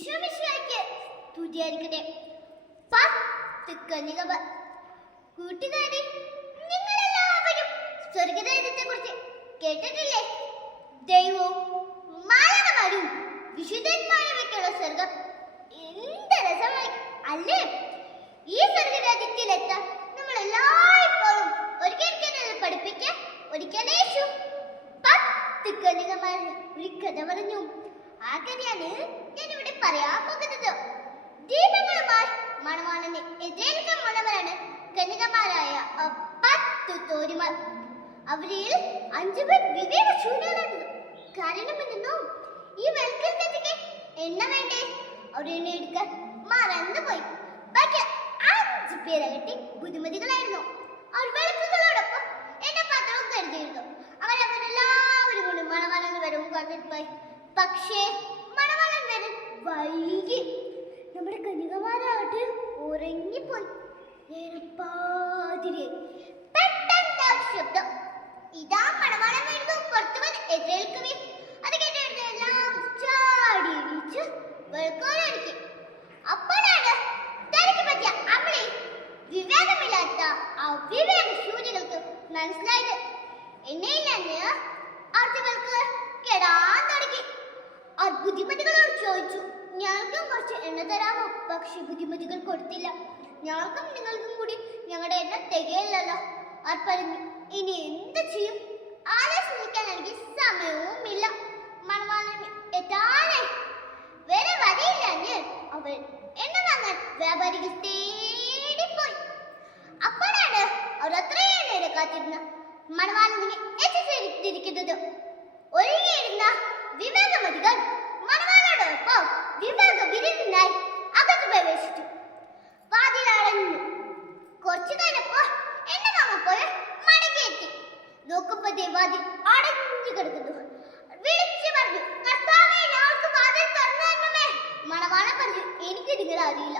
ഈശോമിശിഹായ്ക്ക് സ്തുതിയായിരിക്കട്ടെ. പത്ത് കന്യകമാർ. കൂട്ടുകാരെ, നിങ്ങളെല്ലാവരും സ്വർഗരാജ്യത്തെക്കുറിച്ച് കേട്ടിട്ടില്ലേ? ദൈവവും മാലാഖമാരും വിശുദ്ധന്മാരുമൊക്കെയുള്ള സ്വർഗം എന്ത് രസമായി അല്ലേ? ഈ സ്വർഗരാജ്യത്തിലെത്താൻ നമ്മൾ എല്ലായ്പ്പോഴും ഒരിക്കൽ പഠിപ്പിക്കാൻ ഒരിക്കലേ യേശു 10 കന്യകമാരുടെ ഒരു കഥ പറഞ്ഞു. ആ കഥയാണ് ഞാനിവിടെ പറയാൻ പോകുന്നത്. ദീപങ്ങളുമായി മണവാളനെ എതിരേൽക്കാൻ വന്നവരാണ് കന്യകമാരായ 10 തോഴിമാർ. അവരിൽ 5 പേർ വിവേകശൂന്യരായിരുന്നു. കാരണം എന്തെന്നോ, ഈ വെൽക്കൽ കഥയ്ക്ക് എണ്ണ വേണ്ടേ, അവർ എണ്ണ എടുക്കാൻ മറന്നുപോയി. ബാക്കി 5 പേരാകട്ടെ ബുദ്ധിമതികളായിരുന്നു. അവർ വിളക്കുകളോടൊപ്പം എണ്ണ പാത്രവും കരുതിയിരുന്നു. അവരെല്ലാവരും കൊണ്ട് മണവാളൻ വരവും കാത്തിരിപ്പായി. പക്ഷേ മണവാളൻ വരൻ വൈകി. നമ്മുടെ കന്യകമാരാകട്ടെ ഉറങ്ങിപ്പോയി. പെട്ടെന്ന് ശബ്ദം, ഇതാ മണവാളൻ വരുന്നു, പുറത്തു വന്ന് എതിരേൽക്കുവേ. അത് കേട്ടെടുത്ത് എല്ലാം ചാടി എണീച്ച് വെളുക്കോലൊരുക്കി. അപ്പോഴാണ് തനിക്ക് പറ്റിയ അമ്മളി വിവേകമില്ലാത്ത അവിവേക ശൂന്യകൾക്ക് മനസ്സിലായത്. എണ്ണയില്ലെന്ന് അവർക്ക് കെടാൻ തുടങ്ങി. അവർ ബുദ്ധിമതികളോട് ചോദിച്ചു, ഞങ്ങൾക്കും കുറച്ച് എണ്ണ തരാമോ? പക്ഷെ ബുദ്ധിമതികൾ കൊടുത്തില്ല. ഞങ്ങൾക്കും നിങ്ങൾക്കും കൂടി ഞങ്ങളുടെ എണ്ണ തികയില്ലല്ലോ. അവർ പറഞ്ഞു, ഇനി എന്ത് ചെയ്യും? ആലോചിക്കാൻ എനിക്ക് സമയവുമില്ല. മണവാളൻ എത്താനായി. വേറെ വരയില്ല. അവർ എണ്ണ വാങ്ങാൻ വ്യാപാരികൾ തേടിപ്പോയി. അപ്പോഴാണ് അവർ അത്രയും നേരം കാത്തിരുന്ന മണവാളനെ എത്തിച്ചിരിക്കുന്നത്. ഒരുങ്ങിയിരുന്ന വിവേകമതികൾ മണവാളോടൊപ്പം വിവേക വിരുന്നിനായി അകത്ത് പ്രവേശിച്ചു. വാതിലടഞ്ഞു. കുറച്ചു കഴിഞ്ഞപ്പോൾ എണ്ണ വാങ്ങപ്പോൾ മടങ്ങിയെത്തി. നോക്കുമ്പോൾ വാതിൽ അടഞ്ഞു കിടക്കുന്നു. വിളിച്ചു പറഞ്ഞു, കർത്താവേ, ഞങ്ങൾക്ക് വാതിൽ തുറന്നു തരണമേ. മണവാളൻ പറഞ്ഞു, എനിക്ക് നിങ്ങളെ അറിയില്ല.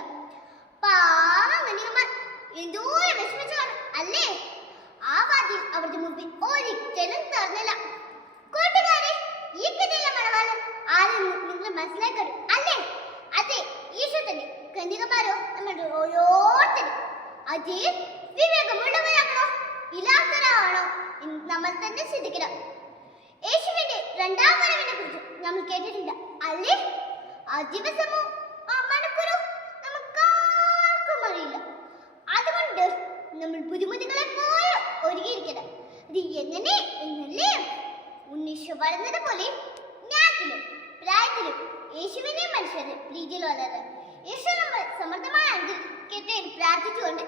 പാവം കന്യകമാർ എന്തോരം വിഷമിച്ചു കാണും അല്ലേ? ആ വാതിൽ അവരുടെ മുമ്പിൽ ഒരിക്കലും തുറന്നില്ല. കൂട്ടുകാരെ, ഈ കഥയിലെ മണവാളൻ ആരെന്ന് നിങ്ങൾ മനസ്സിലാക്കണം അല്ലേ? അതെ, ഈശോ തന്നെ. കന്യകമാരോ നമ്മുടെ ഓരോരുത്തരും അതേ വിവേകമുള്ളവരാണോ ഇല്ലാത്തവരാണോ എന്ന് നമ്മൾ തന്നെ ചിന്തിക്കണം. യേശുവിന്റെ 2ാം വരവിനെ കുറിച്ച് നമ്മൾ കേട്ടിട്ടില്ല അല്ലേ? ആ ദിവസമോ ആ മണിക്കൂറോ നമുക്കാർക്കും അറിയില്ല. അതുകൊണ്ട് നമ്മൾ ബുദ്ധിമുട്ടുകളെ പോലെ ഒരുങ്ങിയിരിക്കണം. അത് എങ്ങനെ എന്നല്ലേ? ഉണ്ണീശോ വളർന്നത് പോലെ ജ്ഞാനത്തിലും പ്രായത്തിലും യേശുവിനെ മനുഷ്യരുടെ രീതിയിൽ വളരാൻ യേശു നമ്മൾ സമർത്ഥമായ അനുഗ്രഹിക്കട്ടെ എന്ന് പ്രാർത്ഥിച്ചുകൊണ്ട്